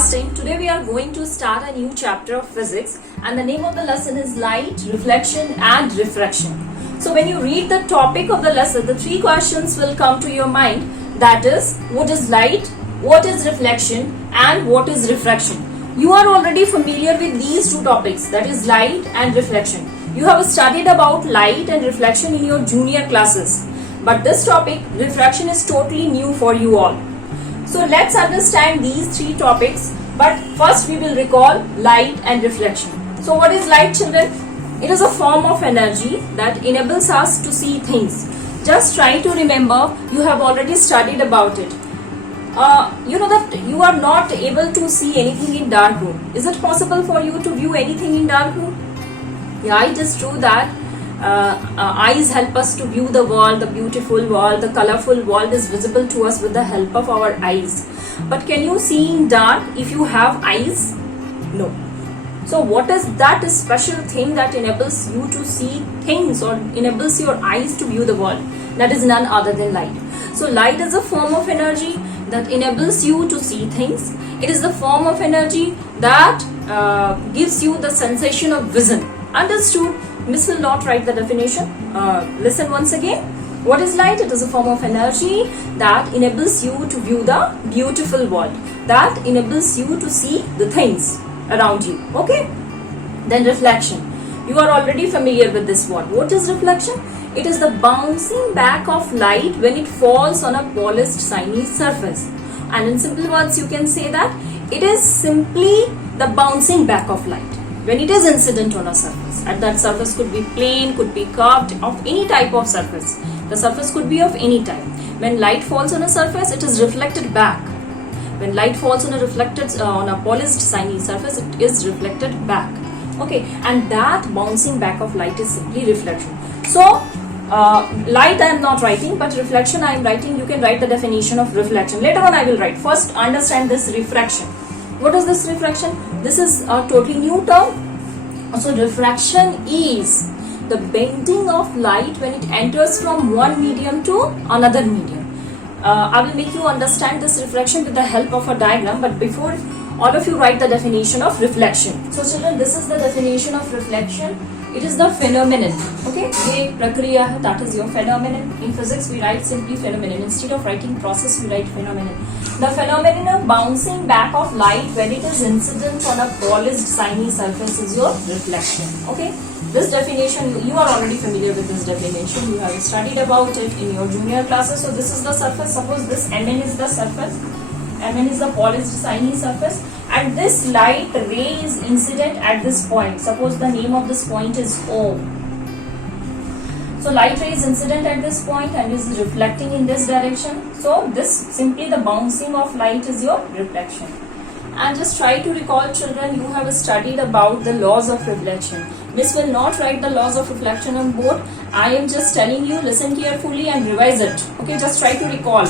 last time, today we are going to start a new chapter of physics, and the name of the lesson is light, reflection and refraction. So when you read the topic of the lesson, the three questions will come to your mind, that is, what is light, what is reflection and what is refraction. You are already familiar with these two topics, that is light and reflection. You have studied about light and reflection in your junior classes, but this topic, refraction, is totally new for you all. So let's understand these three topics, but first we will recall light and reflection. So what is light, children? It is a form of energy that enables us to see things. Just try to remember, you have already studied about it. You know that you are not able to see anything in dark room. Is it possible for you to view anything in dark room? Yeah, it is true that eyes help us to view the world, the beautiful world, the colorful world is visible to us with the help of our eyes. But can you see in dark if you have eyes? No. So what is that special thing that enables you to see things or enables your eyes to view the world? That is none other than light. So light is a form of energy that enables you to see things. It is the form of energy that gives you the sensation of vision. Understood? Miss will not write the definition. Listen once again. What is light? It is a form of energy that enables you to view the beautiful world, that enables you to see the things around you. Okay? Then reflection. You are already familiar with this word. What is reflection? It is the bouncing back of light when it falls on a polished shiny surface. And in simple words, you can say that it is simply the bouncing back of light when it is incident on a surface. And that surface could be plane, could be curved, of any type of surface. The surface could be of any type. When light falls on a surface, it is reflected back. When light falls on a polished shiny surface, it is reflected back. Okay, and that bouncing back of light is simply reflection. So light I am not writing, but reflection I am writing. You can write the definition of reflection. Later on I will write. First understand this refraction. What is this refraction? This is a totally new term. So refraction is the bending of light when it enters from one medium to another medium. I will make you understand this refraction with the help of a diagram, but before, all of you write the definition of reflection. So children, this is the definition of reflection. It is the phenomenon. Okay, ये प्रक्रिया है, that is your phenomenon. In physics we write simply phenomenon. Instead of writing process, we write phenomenon. The phenomenon of bouncing back of light when it is incident on a polished shiny surface is your reflection. Okay, this definition, you are already familiar with this definition. You have studied about it in your junior classes. So this is the surface. Suppose this Mn is the surface. Mn is the polished shiny surface. And this light ray is incident at this point. Suppose the name of this point is O. So light ray is incident at this point and is reflecting in this direction. So this simply the bouncing of light is your reflection. And just try to recall, children, you have studied about the laws of reflection. Miss will not write the laws of reflection on board. I am just telling you, listen carefully and revise it. Okay, just try to recall.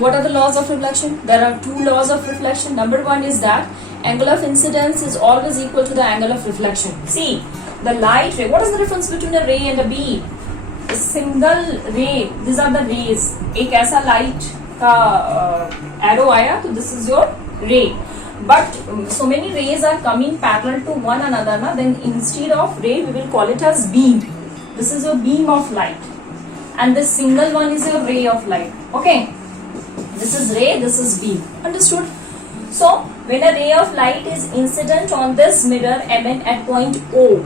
What are the laws of reflection? There are two laws of reflection. Number one is that angle of incidence is always equal to the angle of reflection. See, the light ray, what is the difference between a ray and a beam? A single ray, these are the rays. एक ऐसा light का arrow आया, तो this is your ray. But so many rays are coming parallel to one another, na? Then instead of ray, we will call it as beam. This is your beam of light. And this single one is your ray of light. Okay? This is ray, this is beam. Understood? So, when a ray of light is incident on this mirror Mn at point O,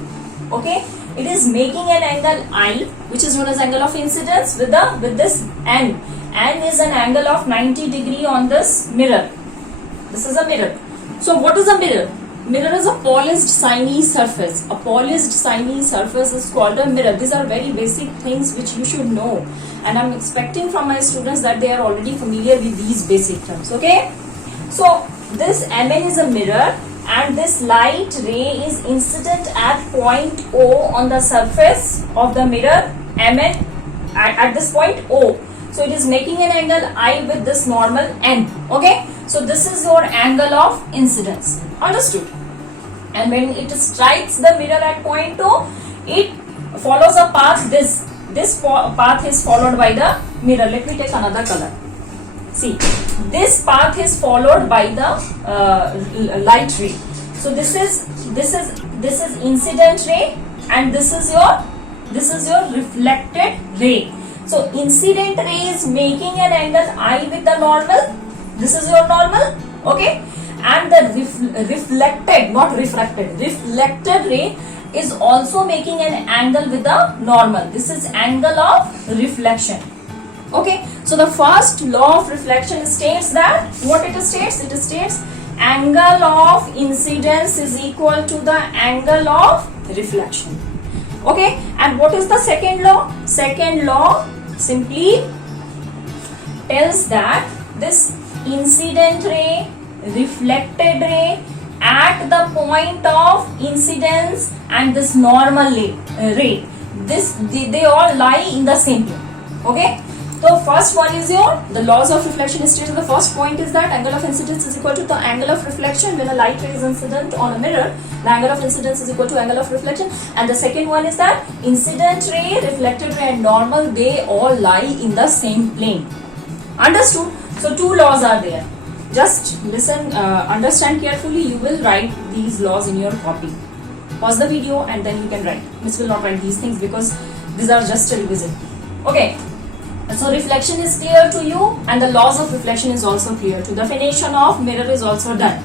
okay, it is making an angle I, which is known as angle of incidence, with this N. N is an angle of 90 degree on this mirror. This is a mirror. So, what is a mirror? Mirror is a polished shiny surface. A polished shiny surface is called a mirror. These are very basic things which you should know. And I am expecting from my students that they are already familiar with these basic terms. Okay? So, this Mn is a mirror and this light ray is incident at point O on the surface of the mirror Mn at this point O. So, it is making an angle I with this normal N. Okay? So, this is your angle of incidence. Understood? And when it strikes the mirror at point O, it follows a path. This path is followed by the mirror. Let me take another color. See, this path is followed by the light ray. So this is incident ray, and this is your reflected ray. So incident ray is making an angle I with the normal. This is your normal, okay? And the reflected, not refracted, reflected ray is also making an angle with the normal. This is angle of reflection. Okay, so the first law of reflection states that, what it states? It states angle of incidence is equal to the angle of reflection. Okay, and what is the second law? Second law simply tells that this incident ray, reflected ray at the point of incidence and this normal ray, they all lie in the same plane. Okay, so first one is the laws of reflection states. The first point is that angle of incidence is equal to the angle of reflection. When a light ray is incident on a mirror, the angle of incidence is equal to angle of reflection. And the second one is that incident ray, reflected ray and normal, they all lie in the same plane. Understood? So two laws are there. Just listen, understand carefully. You will write these laws in your copy. Pause the video and then you can write. Miss will not write these things because these are just a revision. Okay. So reflection is clear to you, and the laws of reflection is also clear to you. Definition of mirror is also done.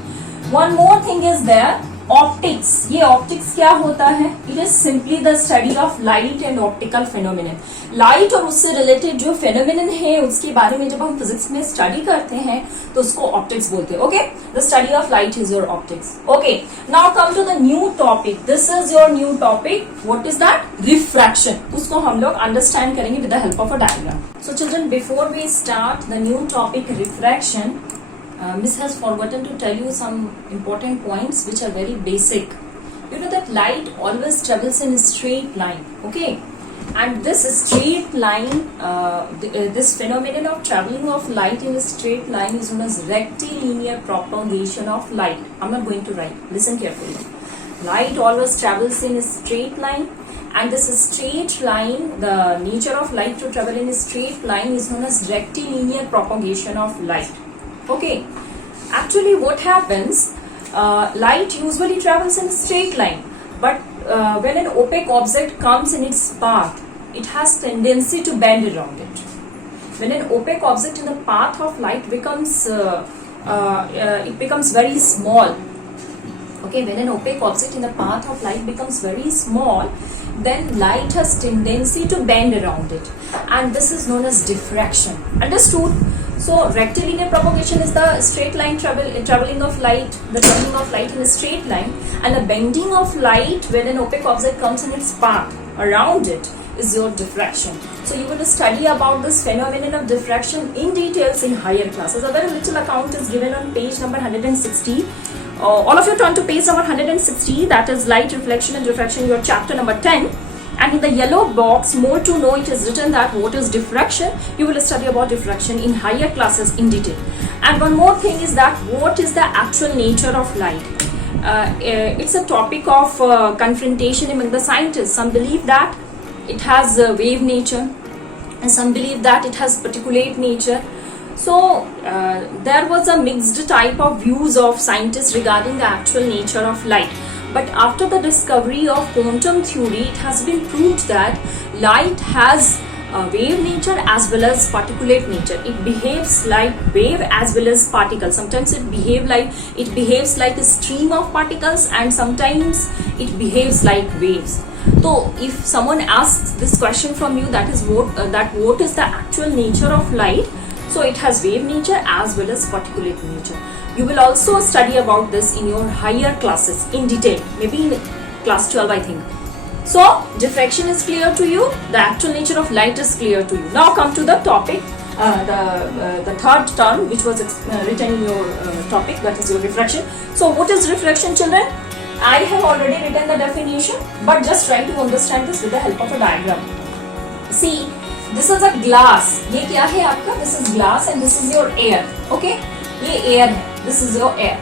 One more thing is there, optics. ये optics क्या होता है? It is simply the study of light and optical phenomenon. Light और उससे related जो phenomenon है उसके बारे में जब हम physics में study करते हैं तो उसको optics बोलते हैं. Okay? The study of light is your optics. Okay. Now come to the new topic. This is your new topic. What is that? Refraction. उसको हम लोग understand करेंगे with the help of a diagram. So children, before we start the new topic refraction, Miss has forgotten to tell you some important points which are very basic. You know that light always travels in a straight line, okay? And this straight line, this phenomenon of traveling of light in a straight line is known as rectilinear propagation of light. I'm not going to write. Listen carefully. Light always travels in a straight line, and this straight line, the nature of light to travel in a straight line is known as rectilinear propagation of light. Okay, actually what happens, light usually travels in a straight line, but when an opaque object comes in its path, it has tendency to bend around it. When an opaque object in the path of light becomes, it becomes very small. Okay, when an opaque object in the path of light becomes very small, then light has tendency to bend around it, and this is known as diffraction. Understood? So rectilinear propagation is the straight line traveling of light, the traveling of light in a straight line, and the bending of light when an opaque object comes in its path around it is your diffraction. So you will study about this phenomenon of diffraction in details in higher classes. A very little account is given on page number 160. All of you turn to page number 160, that is light, reflection and diffraction, your chapter number 10. And in the yellow box, more to know, it is written that what is diffraction. You will study about diffraction in higher classes in detail. And one more thing is that what is the actual nature of light? It's a topic of confrontation among the scientists. Some believe that it has a wave nature, and some believe that it has particulate nature. So there was a mixed type of views of scientists regarding the actual nature of light. But after the discovery of quantum theory, it has been proved that light has a wave nature as well as particulate nature. It behaves like wave as well as particle. Sometimes it behaves like a stream of particles, and sometimes it behaves like waves. So if someone asks this question from you, that is what is the actual nature of light? So it has wave nature as well as particulate nature. You will also study about this in your higher classes in detail, maybe in class 12 I think. So diffraction is clear to you, the actual nature of light is clear to you. Now come to the topic, the third term which was written in your topic, that is your refraction. So what is refraction, children? I have already written the definition, but just try to understand this with the help of a diagram. See, this is a glass. ये क्या है आपका? This is glass and this is your air. Okay? ये air है. This is your air.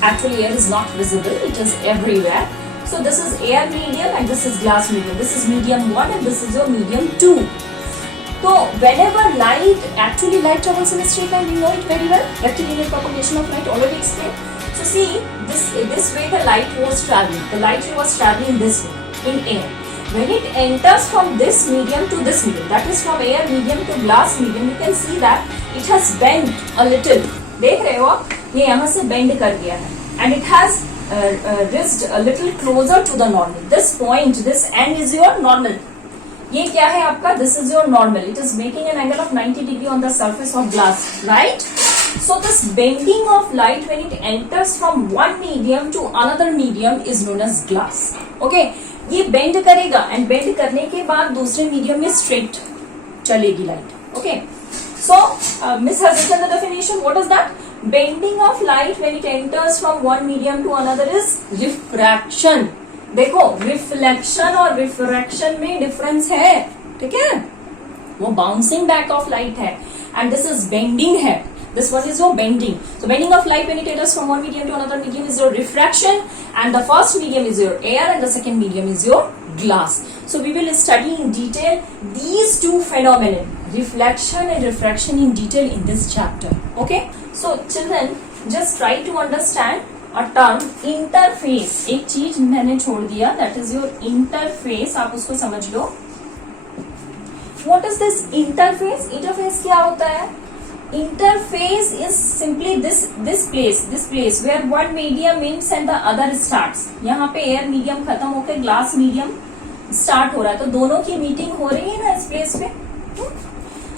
Actually, air is not visible. It is everywhere. So this is air medium and this is glass medium. This is medium 1 and this is your medium 2. So whenever actually light travels in a straight line, we know it very well. Rectilinear propagation of light, already explained. So see, this way the light was traveling. The light was traveling this way in air. When it enters from this medium to this medium, that is from air medium to glass medium, you can see that it has bent a little. देख रहे हो आप? ये यहाँ से bend कर गया है, and it has reached a little closer to the normal. This point, this end is your normal. ये क्या है आपका? This is your normal. It is making an angle of 90 degree on the surface of glass, right? So this bending of light when it enters from one medium to another medium is known as glass. Okay? ये bend करेगा and bend करने के बाद दूसरे medium में straight चलेगी light. Okay? So Miss has written the definition. What is that? Bending of light when it enters from one medium to another is refraction. देखो reflection और रिफ्रैक्शन में डिफरेंस है, ठीक है? वो बाउंसिंग बैक ऑफ लाइट है and this is bending है. This one is your bending. So bending of light when it enters from one medium to another medium is your refraction, and the first medium is your air and the second medium is your glass. So we will study in detail these two phenomena, reflection and refraction, in detail in this chapter. Okay? So children, just try to understand a term interface. एक चीज मैंने छोड़ दिया, that is your interface. आप उसको समझ लो. What is this interface? Interface क्या होता है? Interface is simply this place where one medium ends and the other starts. यहाँ पे air medium खत्म होकर glass medium start हो रहा है, तो दोनों की मीटिंग हो रही है ना इस प्लेस पे.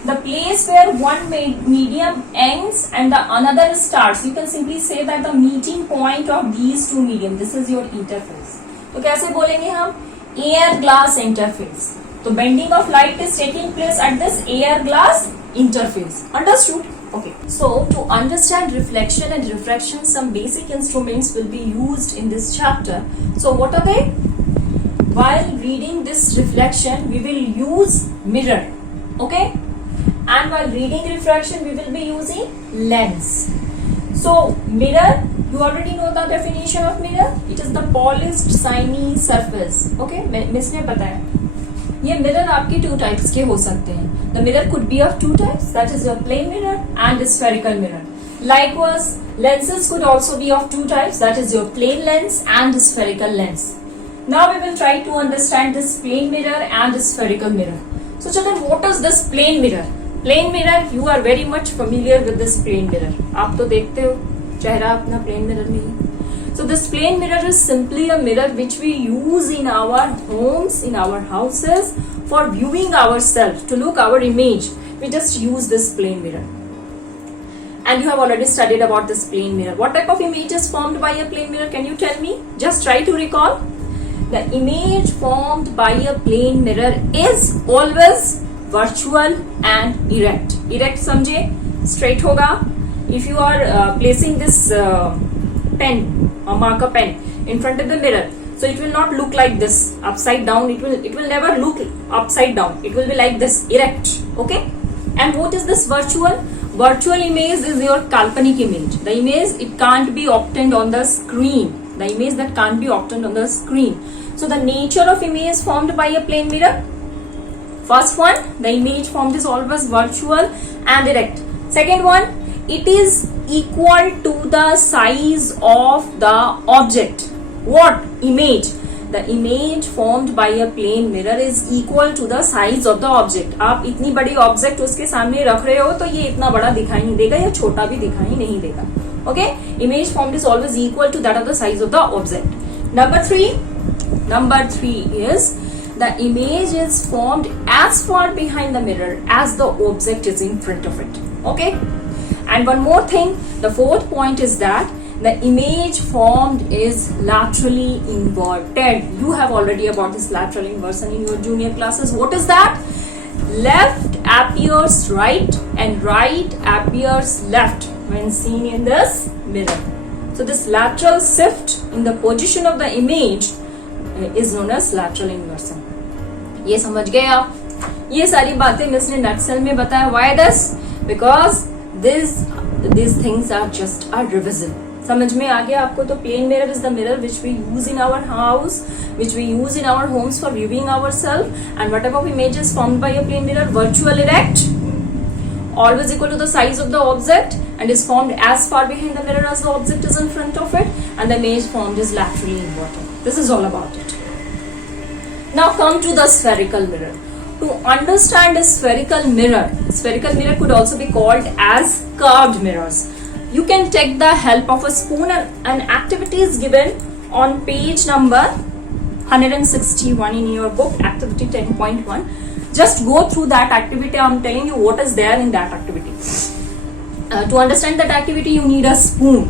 The place where one medium ends and the another starts, you can simply say that the meeting point of these two mediums, this is your interface. तो कैसे बोलेंगे हम? Air glass interface. तो bending of light is taking place at this air glass interface. Understood? Okay. So to understand reflection and refraction, some basic instruments will be used in this chapter. So what are they? While reading this reflection, we will use mirror. Okay? And while reading refraction, we will be using lens. So mirror, you already know the definition of mirror. It is the polished shiny surface. Okay? Miss ने बताया. ये mirror आपके two types के हो सकते हैं. The mirror could be of two types. That is your plane mirror and spherical mirror. Likewise, lenses could also be of two types. That is your plane lens and spherical lens. Now we will try to understand this plane mirror and spherical mirror. So children, what is this plane mirror? Plane mirror, you are very much familiar with this plane mirror. आप तो देखते हो चेहरा अपना plane mirror में ही. So this plane mirror is simply a mirror which we use in our homes, in our houses, for viewing ourselves, to look our image. We just use this plane mirror. And you have already studied about this plane mirror. What type of image is formed by a plane mirror? Can you tell me? Just try to recall. The image formed by a plane mirror is always virtual and erect. Erect समझे? Straight होगा. If you are placing this pen or marker pen in front of the mirror, so it will not look like this upside down. It will never look upside down. It will be like this, erect. Okay? And what is this virtual? Virtual image is your काल्पनिक image. The image, it can't be obtained on the screen. The image that can't be obtained on the screen. So the nature of image formed by a plane mirror. First one, the image formed is always virtual and erect. Second one, it is equal to the size of the object. What? Image. The image formed by a plane mirror is equal to the size of the object. आप इतनी बड़ी object उसके सामने रख रहे हो तो ये इतना बड़ा दिखाई नहीं देगा या छोटा भी दिखाई नहीं देगा. Okay? Image formed is always equal to that of the size of the object. Number three is the image is formed as far behind the mirror as the object is in front of it. Okay? And one more thing, the fourth point is that the image formed is laterally inverted. You have already about this lateral inversion in your junior classes. What is that? Left appears right and right appears left when seen in this mirror. So this lateral shift in the position of the image is known as lateral inversion. ये समझ गए आप? ये सारी बातें miss ने नक्सल में बताया. Why this? Because these things are just a revision. समझ में आ गया आपको? तो plane mirror is the mirror which we use in our house, which we use in our homes for viewing ourselves, and whatever image is formed by a plane mirror, virtual erect, always equal to the size of the object, and is formed as far behind the mirror as the object is in front of it, and the image formed is laterally inverted. This is all about it. Now come to the spherical mirror. To understand a spherical mirror could also be called as curved mirrors. You can take the help of a spoon, and activity is given on page number 161 in your book, activity 10.1. Just go through that activity. I'm telling you what is there in that activity. To understand that activity, you need a spoon.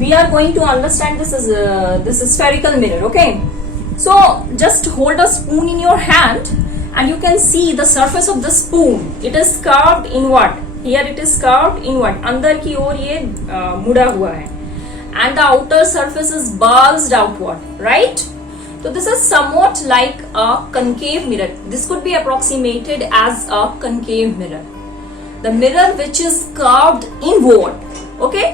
We are going to understand this is spherical mirror, okay? So just hold a spoon in your hand, and you can see the surface of the spoon. It is curved inward. Here it is curved inward. अंदर की ओर ये मुड़ा हुआ है. And the outer surface is bulged outward, right? So this is somewhat like a concave mirror. This could be approximated as a concave mirror. The mirror which is curved inward, okay?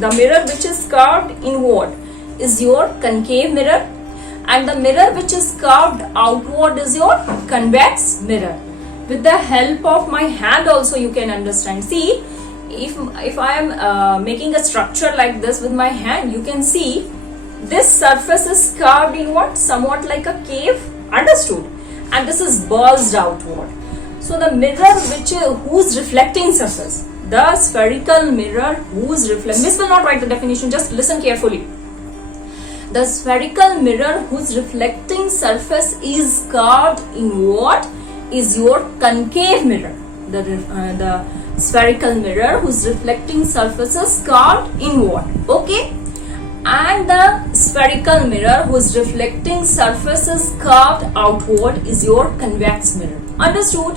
The mirror which is curved inward is your concave mirror, and the mirror which is curved outward is your convex mirror. With the help of my hand also you can understand. See, if I am making a structure like this with my hand, you can see this surface is curved inward, somewhat like a cave, understood? And this is bulged outward. So the mirror whose reflecting surface, the spherical mirror whose Miss will not write the definition, just listen carefully. The spherical mirror whose reflecting surface is curved inward is your concave mirror. The spherical mirror whose reflecting surface is curved inward, okay? And the spherical mirror whose reflecting surface is curved outward is your convex mirror. Understood?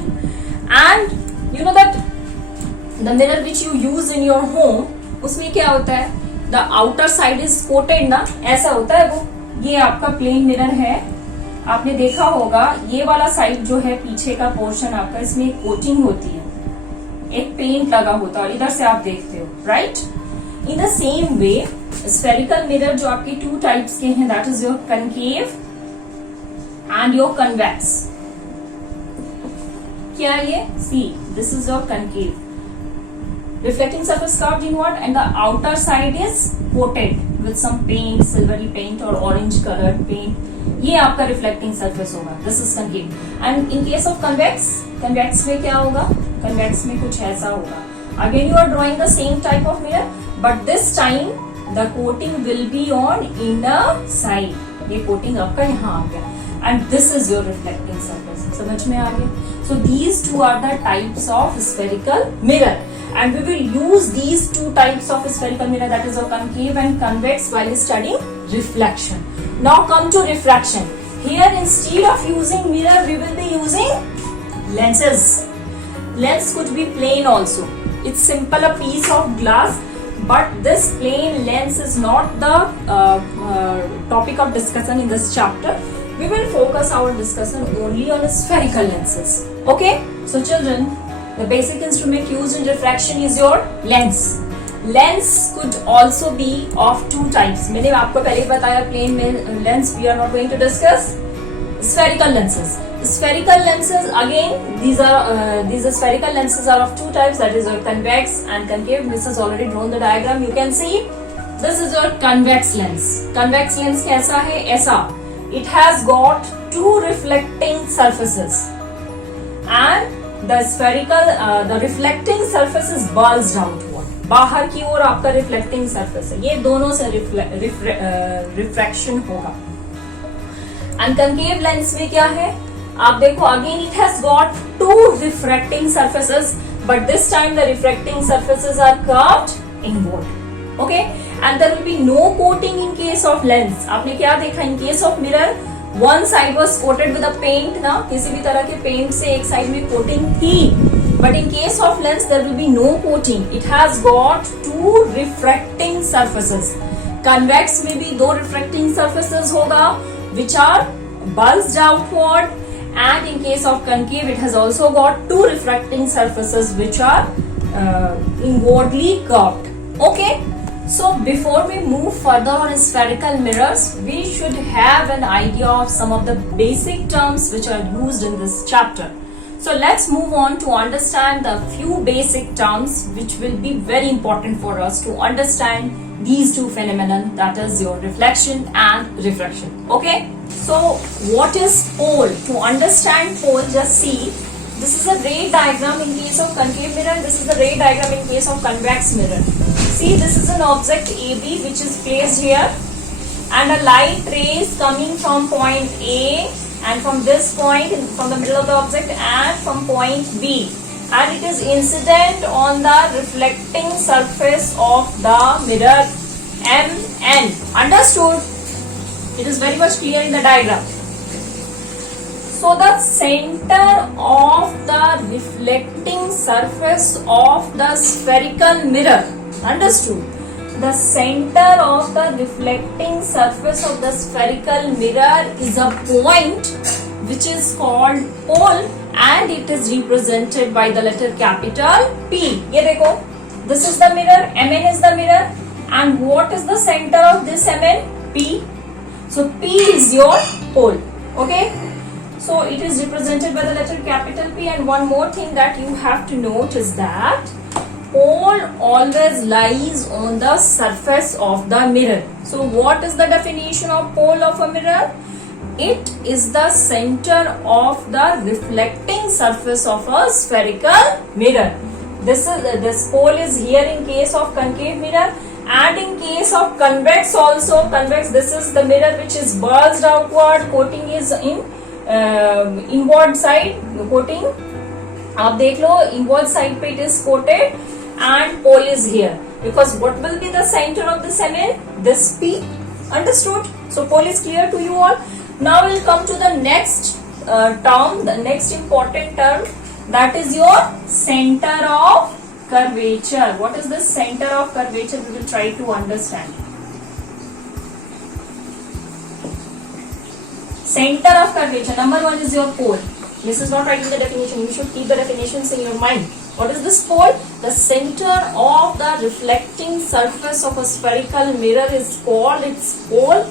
And you know that the mirror which you use in your home, उसमें क्या होता है? The outer side is coated ना, ऐसा होता है वो. ये आपका प्लेन मिरर है. आपने देखा होगा ये वाला साइड जो है पीछे का पोर्शन आपका, इसमें एक कोटिंग होती है, एक पेंट लगा होता है, और इधर से आप देखते हो, right? In the same way spherical mirror जो आपके टू टाइप्स के हैं, that is your concave and your convex. क्या ये? See, this is your concave. Reflecting surface curved inward and the outer side is coated with some paint, silvery paint or orange colored paint. ये आपका reflecting surface होगा. This is concave. And in case of convex में क्या होगा? Convex में कुछ ऐसा होगा. Again you are drawing the same type of mirror, but this time the coating will be on inner side. ये coating आपका यहाँ आ गया. And this is your reflecting surface. समझ में आ गया? So these two are the types of spherical mirror. And we will use these two types of spherical mirror, that is a concave and convex, while studying reflection. Now come to refraction. Here instead of using mirror, we will be using lenses. Lens could be plane also. It's simple a piece of glass, but this plain lens is not the topic of discussion in this chapter. We will focus our discussion only on spherical lenses. Okay? So children, the basic instrument used in refraction is your lens. Lens could also be of two types. मैंने आपको पहले ही बताया plain lens we are not going to discuss. Spherical lenses. Spherical lenses again, these spherical lenses are of two types, that is your convex and concave. This has already drawn the diagram. You can see this is your convex lens. Convex lens कैसा है? ऐसा. It has got two reflecting surfaces, and the reflecting surface is bulged outward. बाहर की ओर आपका reflecting surface है. ये दोनों से refraction होगा. And concave lens में क्या है? आप देखो, again it has got two refracting surfaces, but this time the refracting surfaces are curved inward. Okay? And there will be no coating in case of lens. आपने क्या देखा? In case of mirror, one side was coated with a paint ना, किसी भी तरह के paint से एक साइड में कोटिंग थी. But in case of lens, there will be no coating. It has got two refracting surfaces. Convex में भी दो refracting surfaces होगा, which are bulged outward, and in case of concave, it has also got two refracting surfaces which are inwardly curved. Okay? So before we move further on spherical mirrors, we should have an idea of some of the basic terms which are used in this chapter. So let's move on to understand the few basic terms which will be very important for us to understand these two phenomena, that is your reflection and refraction. Okay, so what is pole? To understand pole, just see, this is a ray diagram in case of concave mirror, this is the ray diagram in case of convex mirror. See, this is an object AB which is placed here, and a light ray is coming from point A and from this point, from the middle of the object, and from point B, and it is incident on the reflecting surface of the mirror MN. Understood? It is very much clear in the diagram. So the center of the reflecting surface of the spherical mirror, understood? The center of the reflecting surface of the spherical mirror is a point which is called pole, and it is represented by the letter capital P. ये देखो, this is the mirror, MN is the mirror, and what is the center of this MN? P. So P is your pole. Okay. So it is represented by the letter capital P, and one more thing that you have to note is that pole always lies on the surface of the mirror. So what is the definition of pole of a mirror? It is the center of the reflecting surface of a spherical mirror. This pole is here in case of concave mirror, and in case of convex also. Convex, this is the mirror which is bulged outward, coating is in inward side coating. आप देख लो, inward side पे it is coated, and pole is here, because what will be the center of this MN? This P. Understood? So pole is clear to you all. Now we'll come to the next term, the next important term, that is your center of curvature. What is the center of curvature? We will try to understand. Center of curvature, number one is your pole. This is not writing the definition. You should keep the definitions in your mind. What is this pole? The center of the reflecting surface of a spherical mirror is called its pole,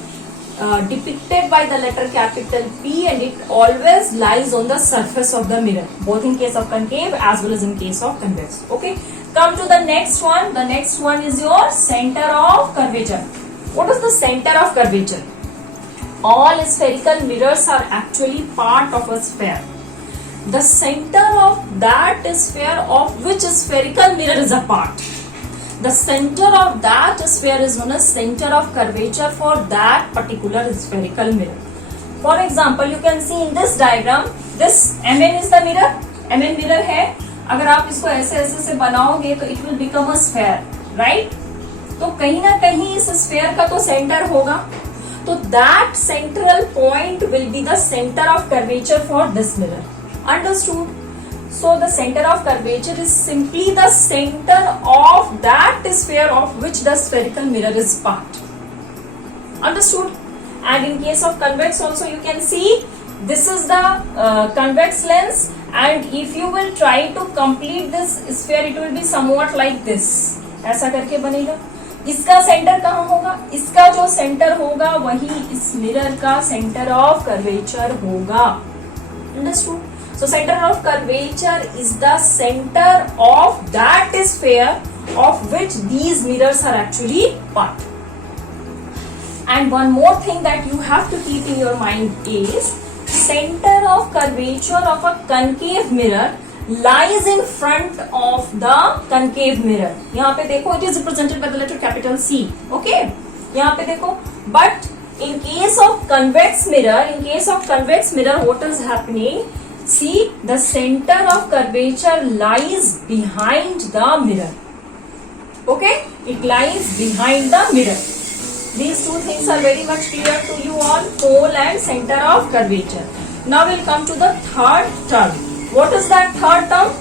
depicted by the letter capital P, and it always lies on the surface of the mirror, both in case of concave as well as in case of convex. Okay. Come to the next one. The next one is your center of curvature. What is the center of curvature? All spherical mirrors are actually part of a sphere. The center of that sphere of which spherical mirror is a part, the center of that sphere is known as center of curvature for that particular spherical mirror. For example, you can see in this diagram, this MN is the mirror. MN mirror है. अगर आप इसको ऐसे ऐसे से बनाओगे तो it will become a sphere, right? तो कहीं ना कहीं इस sphere का तो center होगा. तो that central point will be the center of curvature for this mirror. Understood? So the center of curvature is simply the center of that sphere of which the spherical mirror is part. Understood? And in case of convex also, you can see this is the convex lens, and if you will try to complete this sphere, it will be somewhat like this. ऐसा करके बनेगा. इसका centre कहाँ होगा? इसका जो centre होगा वही इस मिरर का सेंटर ऑफ कर्वेचर होगा. Understood? So center of curvature is the center of that sphere of which these mirrors are actually part. And one more thing that you have to keep in your mind is center of curvature of a concave mirror lies in front of the concave mirror. यहाँ पे देखो, it is represented by the letter capital C. Okay? यहाँ पे देखो. But in case of convex mirror, what is happening? See, the center of curvature lies behind the mirror. Okay? It lies behind the mirror. These two things are very much clear to you all, pole and center of curvature. Now we'll come to the third term. What is that third term?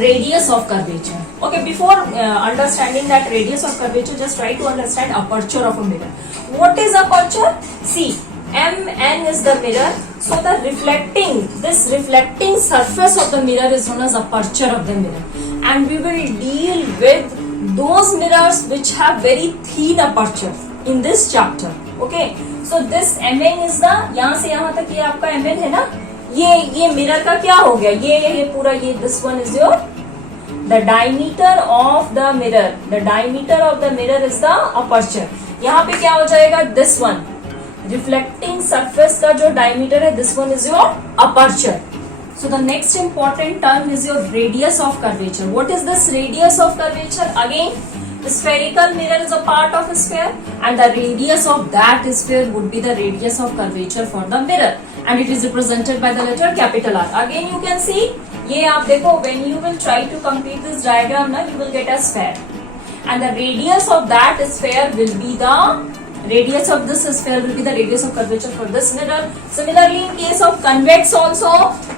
Radius of curvature. Okay, before understanding that radius of curvature, just try to understand aperture of a mirror. What is aperture? See, MN is the mirror. So this reflecting surface of the mirror is known as aperture of the mirror. And we will deal with those mirrors which have very thin aperture in this chapter. Okay, so this mn is the, यहाँ से यहाँ तक ये आपका mn है ना, ये mirror का क्या हो गया, ये पूरा ये this one is your the diameter of the mirror. The diameter of the mirror is the aperture. यहाँ पे क्या हो जाएगा, this one reflecting surface का जो diameter है, this one is your aperture. So the next important term is your radius of curvature. What is this radius of curvature? Again, the spherical mirror is a part of a sphere, and the radius of that sphere would be the radius of curvature for the mirror, and it is represented by the letter capital R. Again, you can see, ये आप देखो, when you will try to complete this diagram, ना, you will get a sphere, and the radius of that sphere will be the radius of this sphere will be the radius of curvature for this mirror. Similarly, in case of convex also,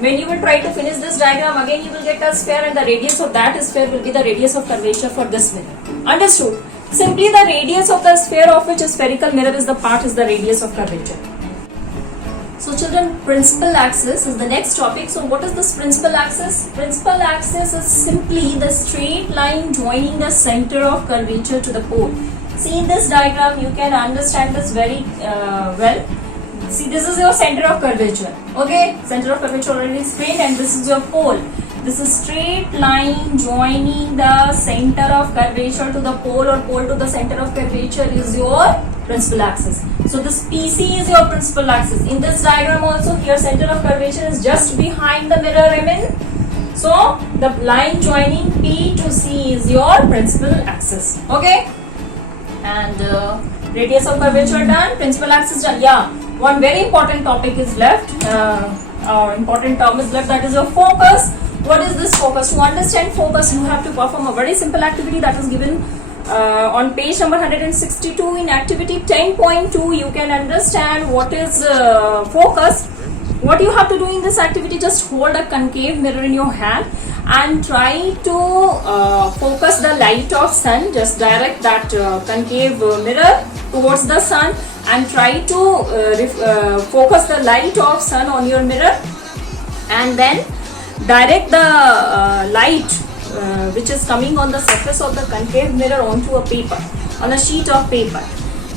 when you will try to finish this diagram, again you will get a sphere, and the radius of that sphere will be the radius of curvature for this mirror. Understood? Simply the radius of the sphere of which a spherical mirror is the part is the radius of curvature. So children, principal axis is the next topic. So what is this principal axis? Principal axis is simply the straight line joining the center of curvature to the pole. See, in this diagram you can understand this very well. See, this is your center of curvature. Okay, center of curvature already is straight, and this is your pole. This is straight line joining the center of curvature to the pole, or pole to the center of curvature is your principal axis. So this PC is your principal axis. In this diagram also, here center of curvature is just behind the mirror MN. So the line joining P to C is your principal axis. Okay, and radius of curvature done, principal axis done. Yeah, one very important topic is left, important term is left, that is your focus. What is this focus? To understand focus, you have to perform a very simple activity that is given on page number 162 in activity 10.2. You can understand what is focus. What you have to do in this activity, just hold a concave mirror in your hand and try to focus the light of sun. Just direct that concave mirror towards the sun and try to focus the light of sun on your mirror, and then direct the light which is coming on the surface of the concave mirror onto a paper, on a sheet of paper.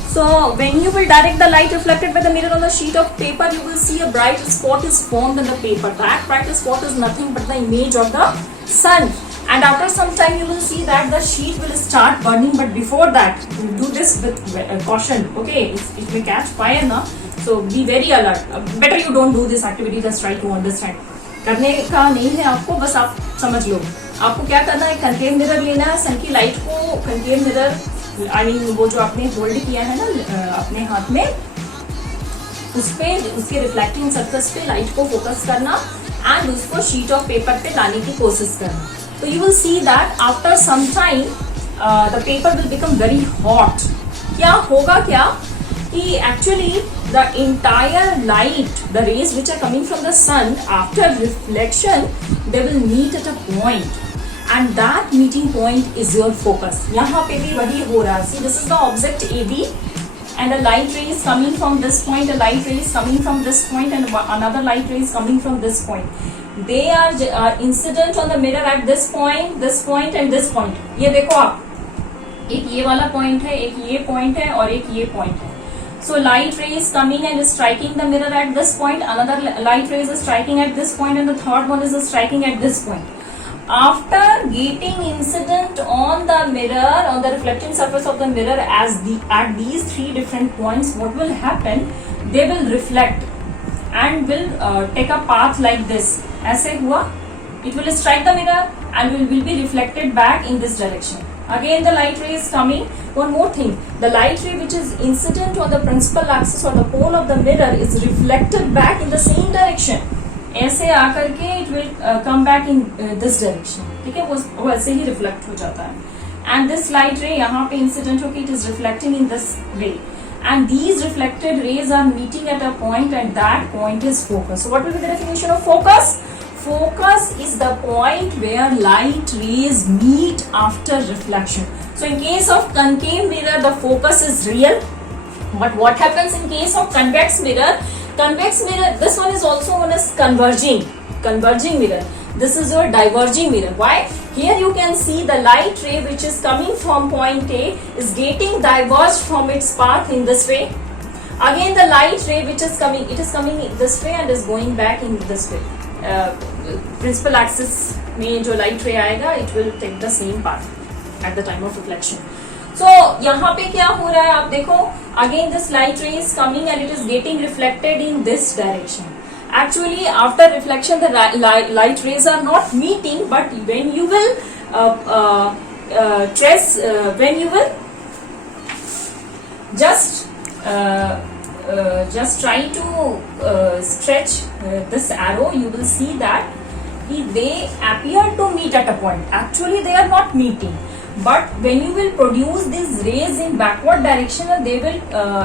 So when you will direct the light reflected by the mirror on the sheet of paper, you will see a bright spot is formed in the paper. That bright spot is nothing but the image of the sun, and after some time you will see that the sheet will start burning. But before that, do this with caution. Okay, it may catch fire now, so be very alert. Better you don't do this activity, just try to understand. करने का नहीं है आपको, बस आप समझ लो. आपको क्या करना है, कंकेव मिरर लेना है, सन की लाइट को कंकेव मिरर आई मीन वो जो आपने होल्ड किया है ना अपने हाथ में, उस पे उसके रिफ्लेक्टिंग सरफेस पे लाइट को फोकस करना एंड उसको शीट ऑफ पेपर पे लाने की कोशिश करना. तो you will see that after some time the paper will become very hot. क्या होगा क्या कि actually the entire light, the rays which are coming from the sun, after reflection they will meet at a point, and that meeting point is your focus. यहाँ पे भी वही हो रहा है. See, this is the object AB, and a light ray is coming from this point, a light ray is coming from this point, and another light ray is coming from this point. They are incident on the mirror at this point, and this point. ये देखो आप, एक ये वाला point है, एक ये point है, और एक ये point है. So light ray is coming and is striking the mirror at this point, another light ray is striking at this point, and the third one is striking at this point. After getting incident on the mirror, on the reflecting surface of the mirror at these three different points, what will happen? They will reflect and will take a path like this. ऐसे हुआ, it will strike the mirror and will be reflected back in this direction. Again the light ray is coming. One more thing, the light ray which is incident on the principal axis or the pole of the mirror is reflected back in the same direction. ऐसे आकर के it will come back in this direction. ठीक है, वो ऐसे ही reflect हो जाता है. And this light ray यहाँ पे incident होके it is reflecting in this way. And these reflected rays are meeting at a point, and that point is focus. So what will be the definition of focus? Focus is the point where light rays meet after reflection. So in case of concave mirror, the focus is real. But what happens in case of convex mirror? Convex mirror, this one is also known as converging mirror. This is your diverging mirror. Why? Here you can see the light ray which is coming from point A is getting diverged from its path in this way. Again the light ray which is coming, it is coming this way and is going back in this way. Principal axis में जो light ray आएगा, it will take the same path at the time of reflection. So यहाँ पे क्या हो रहा है आप देखो, again this light ray is coming and it is getting reflected in this direction. Actually after reflection the light rays are not meeting, but when you will when you will just try to stretch this arrow, you will see that they appear to meet at a point. Actually they are not meeting, but when you will produce these rays in backward direction, they will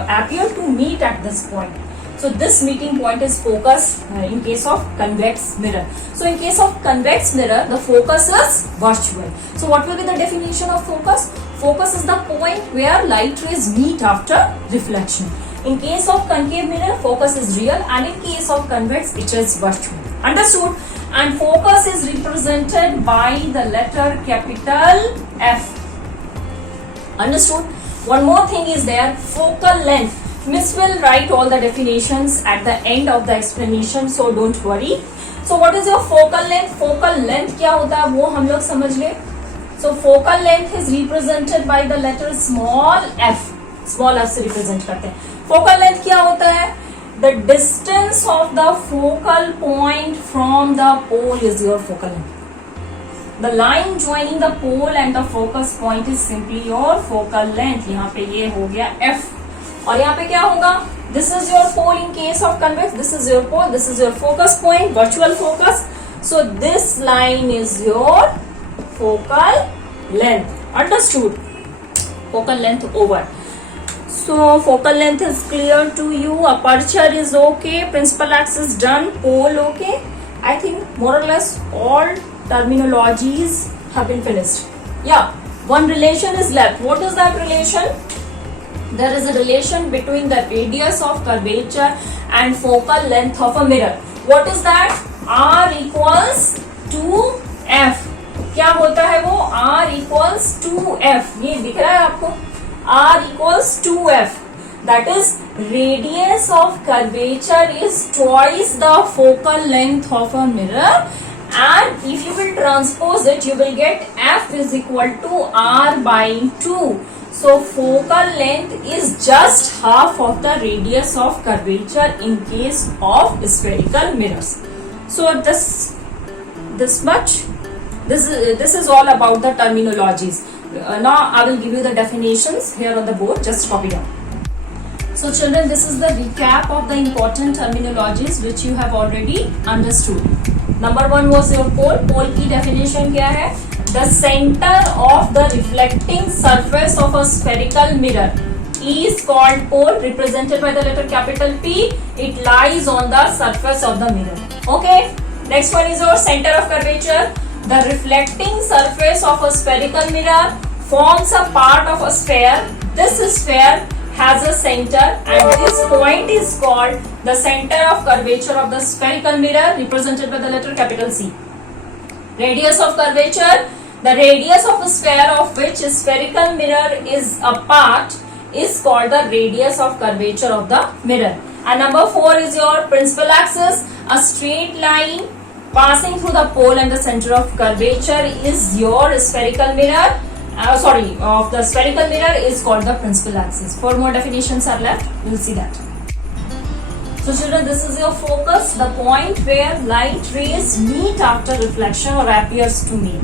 appear to meet at this point. So this meeting point is focus in case of convex mirror. So in case of convex mirror, the focus is virtual. So what will be the definition of focus? Focus is the point where light rays meet after reflection. In case of concave mirror, focus is real, and in case of convex, it is virtual. Understood? And focus is represented by the letter capital F. Understood? One more thing is there, focal length. Miss will write all the definitions at the end of the explanation, so don't worry. So what is your focal length? Focal length क्या होता है वो हम लोग समझ ले. So focal length is represented by the letter small f. Small f से represent करते हैं. Focal length क्या होता है? The distance of the focal point from the pole is your focal length. The line joining the pole and the focus point is simply your focal length. यहाँ पे ये हो गया f. और यहाँ पे क्या होगा? This is your pole in case of convex. This is your pole. This is your focus point, virtual focus. So this line is your focal length. Understood? Focal length over. So focal length is clear to you. Aperture is okay. Principal axis done. Pole okay. I think more or less all terminologies have been finished. Yeah. One relation is left. What is that relation? There is a relation between the radius of curvature and focal length of a mirror. What is that? R equals 2F. क्या होता है वो? R equals 2F. ये दिख रहा है आपको? R equals 2F. That is, radius of curvature is twice the focal length of a mirror. And if you will transpose it, you will get F is equal to R by 2. So focal length is just half of the radius of curvature in case of spherical mirrors. So this much. This is all about the terminologies. Now I will give you the definitions here on the board. Just copy down. So children, this is the recap of the important terminologies which you have already understood. Number one was your pole. Pole की definition क्या है? The center of the reflecting surface of a spherical mirror is called pole, represented by the letter capital P. It lies on the surface of the mirror. Okay. Next one is your center of curvature. The reflecting surface of a spherical mirror forms a part of a sphere. This sphere has a center, and this point is called the center of curvature of the spherical mirror, represented by the letter capital C. Radius of curvature. The radius of a sphere of which a spherical mirror is a part is called the radius of curvature of the mirror. And number 4 is your principal axis. A straight line passing through the pole and the center of curvature is your spherical mirror. Of the spherical mirror is called the principal axis. 4 more definitions are left. We will see that. So children, this is your focus, the point where light rays meet after reflection or appears to meet.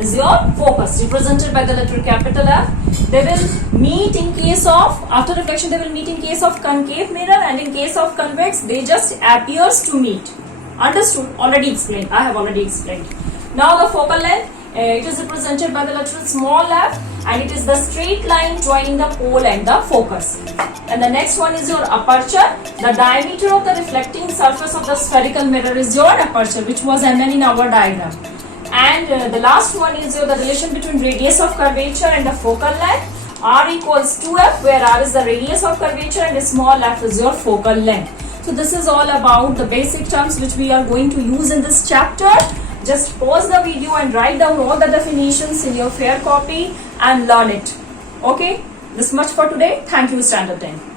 Is your focus, represented by the letter capital F. They will meet in case of, after reflection they will meet in case of concave mirror, and in case of convex they just appears to meet. Understood? Already explained. I have already explained. Now the focal length, it is represented by the letter small f, and it is the straight line joining the pole and the focus. And the next one is your aperture. The diameter of the reflecting surface of the spherical mirror is your aperture, which was MN in our diagram. And the last one is the relation between radius of curvature and the focal length. R equals 2F, where R is the radius of curvature and small f is your focal length. So this is all about the basic terms which we are going to use in this chapter. just pause the video and write down all the definitions in your fair copy and learn it. Okay, this much for today. Thank you, Standard 10.